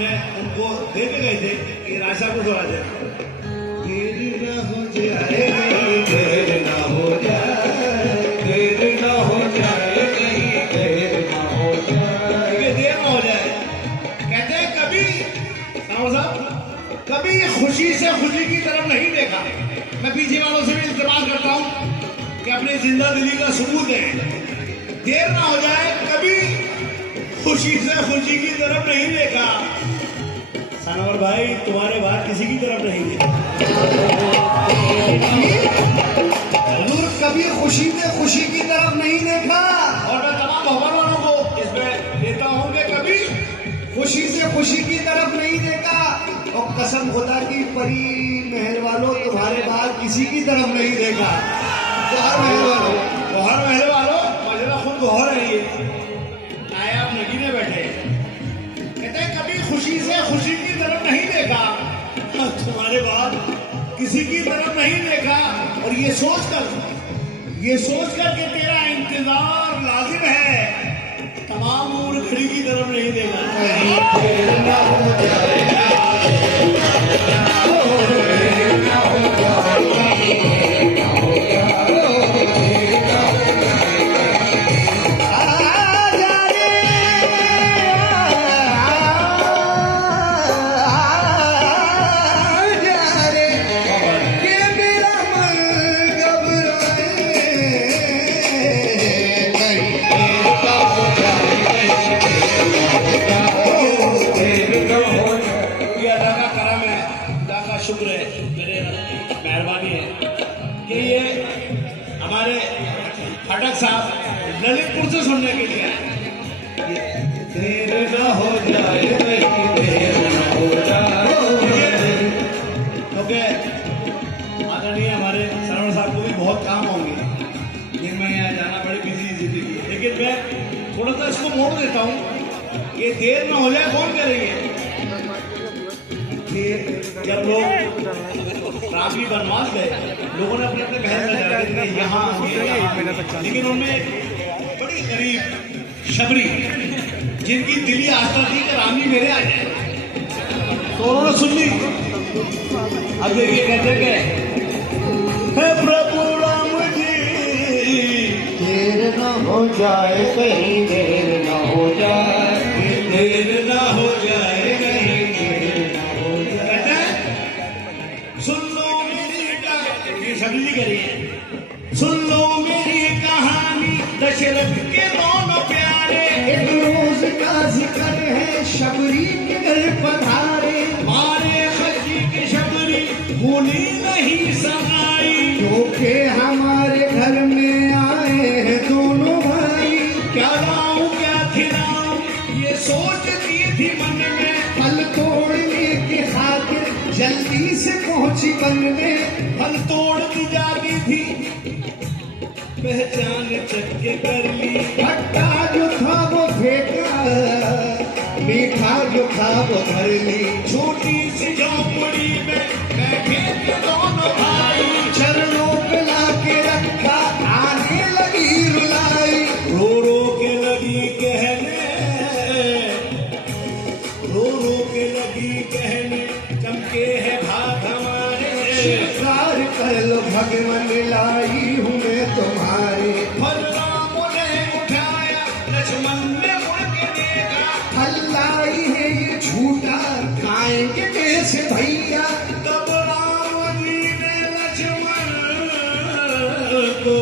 हमने उनको दे के गए थे कि राजा को थोड़ा देर ना हो जाए, देर ना हो जाए, देर ना हो जाए, कहीं देर ना हो जाए, देर ना हो जाए। कहते हैं कभी साहब कभी खुशी से खुशी की तरफ नहीं देखा। मैं पीछे वालों से भी इस्तेमाल करता हूँ कि अपनी जिंदा दिली का सबूत है। देर ना हो जाए, कभी खुशी से खुशी की तरफ नहीं देखा। सनवर भाई तुम्हारे बाद किसी की तरफ नहीं देखा। हुजूर कभी खुशी से खुशी की तरफ नहीं देखा। और मैं तमाम भवन वालों को इसमें देता हूँ कि कभी खुशी से खुशी की तरफ नहीं देखा। और कसम खुदा की परी महल वालों तुम्हारे बाद किसी की तरफ नहीं देखा। गौहर महल वालों मजरा खुद गौहर है ये नायाब नगीने बैठे। कहते हैं कभी खुशी से खुशी की तरफ नहीं देखा, तुम्हारे बाद किसी की तरफ नहीं देखा। और ये सोचकर कि तेरा इंतजार लाजिम है, तमाम उम्र घड़ी की तरफ नहीं देखा। शुक्र है, मेरे मेहरबानी है कि ये हमारे खटक साहब ललितपुर से सुनने के लिए देर न हो जाए, देर न हो जाए। क्योंकि आदरणीय हमारे सरवण साहब को भी बहुत काम होंगे, लेकिन मैं यहाँ जाना बड़ी बिजी जिंदगी है। लेकिन मैं थोड़ा सा इसको मोड़ देता हूँ, ये देर न हो जाए कौन करेंगे। जब लोग राबी बनवास गए, लोगों ने अपने अपने बहन में जा रहे थे यहाँ, लेकिन उनमें बड़ी गरीब शबरी जिनकी दिली आस्था थी कि रामी मेरे आ जाए, तो उन्होंने सुन ली। अब देखिए कहते गए प्रभु राम जी, देर न हो जाए, कहीं देर न हो जाए, देर न हो जाए, शबरी करिए। सुन लो मेरी कहानी, दशरथ के दोनों प्यारे, एक रोज का जिक्र है शबरी के घर पधारे। मारे खजी के शबरी भूली नहीं समाई, क्योंकि हमारे घर में आए हैं दोनों भाई। क्या लाऊं क्या खिलाऊं ये सोचती थी मन में, फल तोड़ने की खातिर जल्दी से पहुंची वन में। फल तोड़ दी जाती थी, पहचान चक्के कर ली। खट्टा जो था वो फेंका, मीठा जो था वो भर ली। छोटी सी झोपड़ी में बैठे थे दोनों भाई, चरणों पे लाके रखा, आने लगी रुलाई। रो रो के लगी कहने, रो रो के लगी कहने, चमके है भाग हमारे। स्वीकार कर लो भगवान, लाई हूँ मैं तुम्हारे। फल राम ने उठाया, लक्ष्मण ने मुड़ के देखा, फल लाई है ये झूठा, खाएंगे कैसे भैया। तब राम जी ने लक्ष्मण को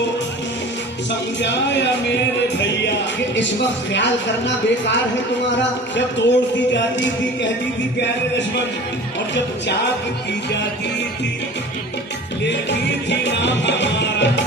समझाया मेरे भैया कि इस वक्त ख्याल करना बेकार है तुम्हारा। जब तोड़ती जाती थी कहती थी प्यारे लक्ष्मण, और जब चाक की जाती थी लेती थी नाम हमारा।